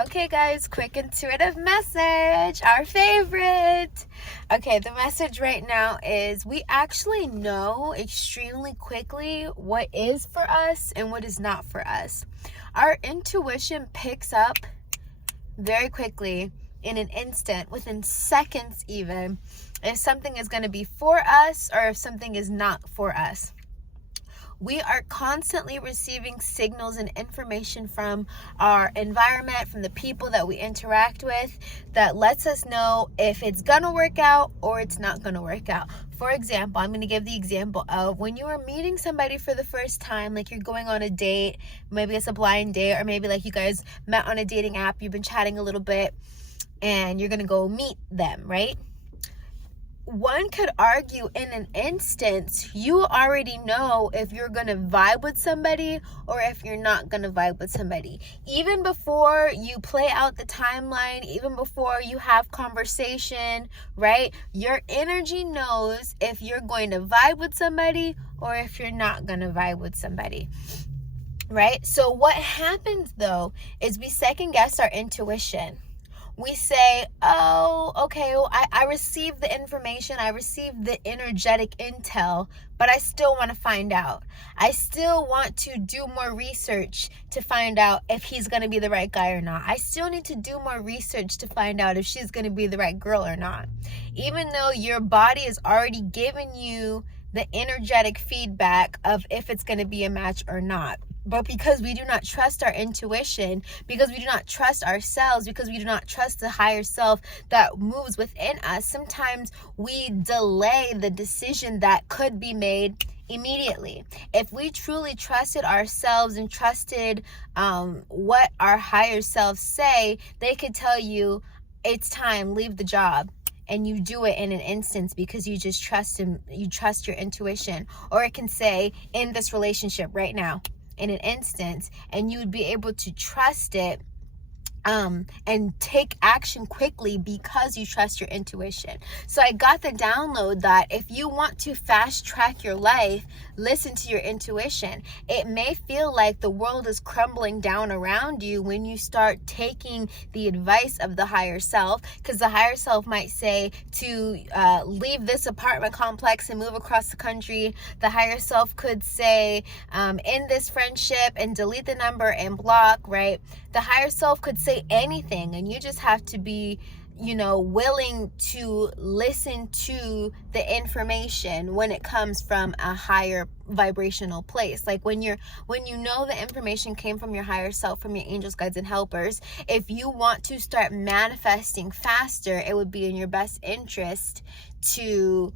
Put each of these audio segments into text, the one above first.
Okay, guys, quick intuitive message, our favorite. Okay, the message right now is we actually know extremely quickly what is for us and what is not for us. Our intuition picks up very quickly, in an instant, within seconds even, if something is going to be for us or if something is not for us. We are constantly receiving signals and information from our environment, from the people that we interact with, that lets us know if it's gonna work out or it's not gonna work out. For example, I'm gonna give the example of when you are meeting somebody for the first time, like you're going on a date, maybe it's a blind date, or maybe like you guys met on a dating app, you've been chatting a little bit, and you're gonna go meet them, right? One could argue in an instance, you already know if you're going to vibe with somebody or if you're not going to vibe with somebody. Even before you play out the timeline, even before you have conversation, right? Your energy knows if you're going to vibe with somebody or if you're not going to vibe with somebody. Right? So what happens though is we second guess our intuition. We say, oh, okay, well, I received the information, I received the energetic intel, but I still want to find out. I still want to do more research to find out if he's going to be the right guy or not. I still need to do more research to find out if she's going to be the right girl or not. Even though your body is already giving you the energetic feedback of if it's going to be a match or not. But because we do not trust our intuition, because we do not trust ourselves, because we do not trust the higher self that moves within us, sometimes we delay the decision that could be made immediately. If we truly trusted ourselves and trusted what our higher selves say, they could tell you, it's time, leave the job. And you do it in an instance because you just trust him, you trust your intuition. Or it can say, in this relationship right now, in an instance, and you would be able to trust it and take action quickly because you trust your intuition. So I got the download that if you want to fast track your life, listen to your intuition. It may feel like the world is crumbling down around you when you start taking the advice of the higher self, because the higher self might say to leave this apartment complex and move across the country. The higher self could say end this friendship and delete the number and block, right? The higher self could say anything, and you just have to be willing to listen to the information when it comes from a higher vibrational place. Like when you know the information came from your higher self, from your angels, guides, and helpers, if you want to start manifesting faster, it would be in your best interest to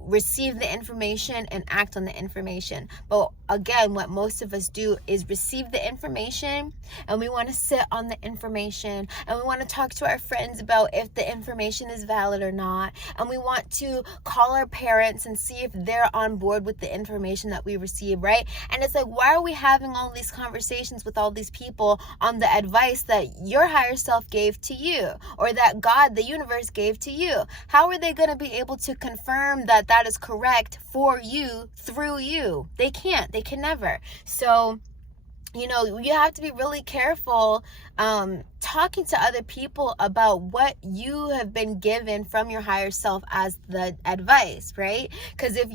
receive the information and act on the information. But again, what most of us do is receive the information and we want to sit on the information and we want to talk to our friends about if the information is valid or not, and we want to call our parents and see if they're on board with the information that we receive, right? And it's like, why are we having all these conversations with all these people on the advice that your higher self gave to you or that God, the universe, gave to you? How are they going to be able to confirm that that is correct for you through you? They can't. They can never. So you have to be really careful talking to other people about what you have been given from your higher self as the advice, right? Because if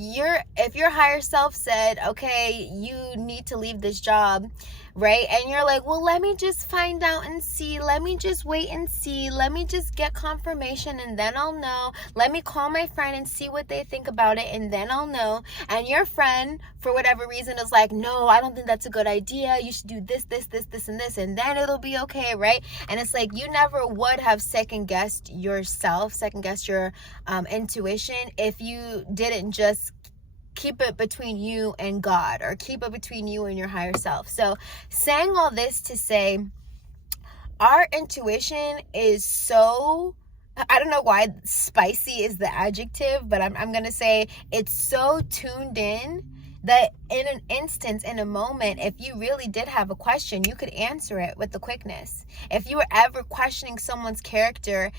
your higher self said, okay, you need to leave this job, right? And you're like, well, let me just find out and see. Let me just wait and see. Let me just get confirmation and then I'll know. Let me call my friend and see what they think about it and then I'll know. And your friend, for whatever reason, is like, no, I don't think that's a good idea. You should do this, and this, and then it'll be okay, right? And it's like, you never would have second guessed yourself, second guessed your intuition if you didn't just keep it between you and God, or keep it between you and your higher self. So saying all this to say, our intuition is so, I don't know why spicy is the adjective, but I'm going to say it's so tuned in that in an instance, in a moment, if you really did have a question, you could answer it with the quickness. If you were ever questioning someone's character,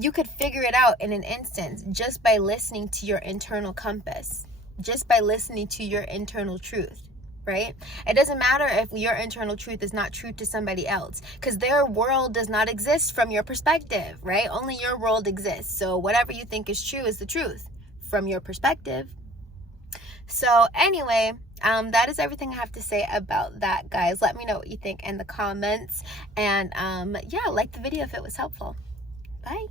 you could figure it out in an instance just by listening to your internal compass, just by listening to your internal truth. right? It doesn't matter if your internal truth is not true to somebody else, because their world does not exist from your perspective, right? Only your world exists. So whatever you think is true is the truth from your perspective. So anyway, that is everything I have to say about that, guys. Let me know what you think in the comments. And yeah, like the video if it was helpful. Bye.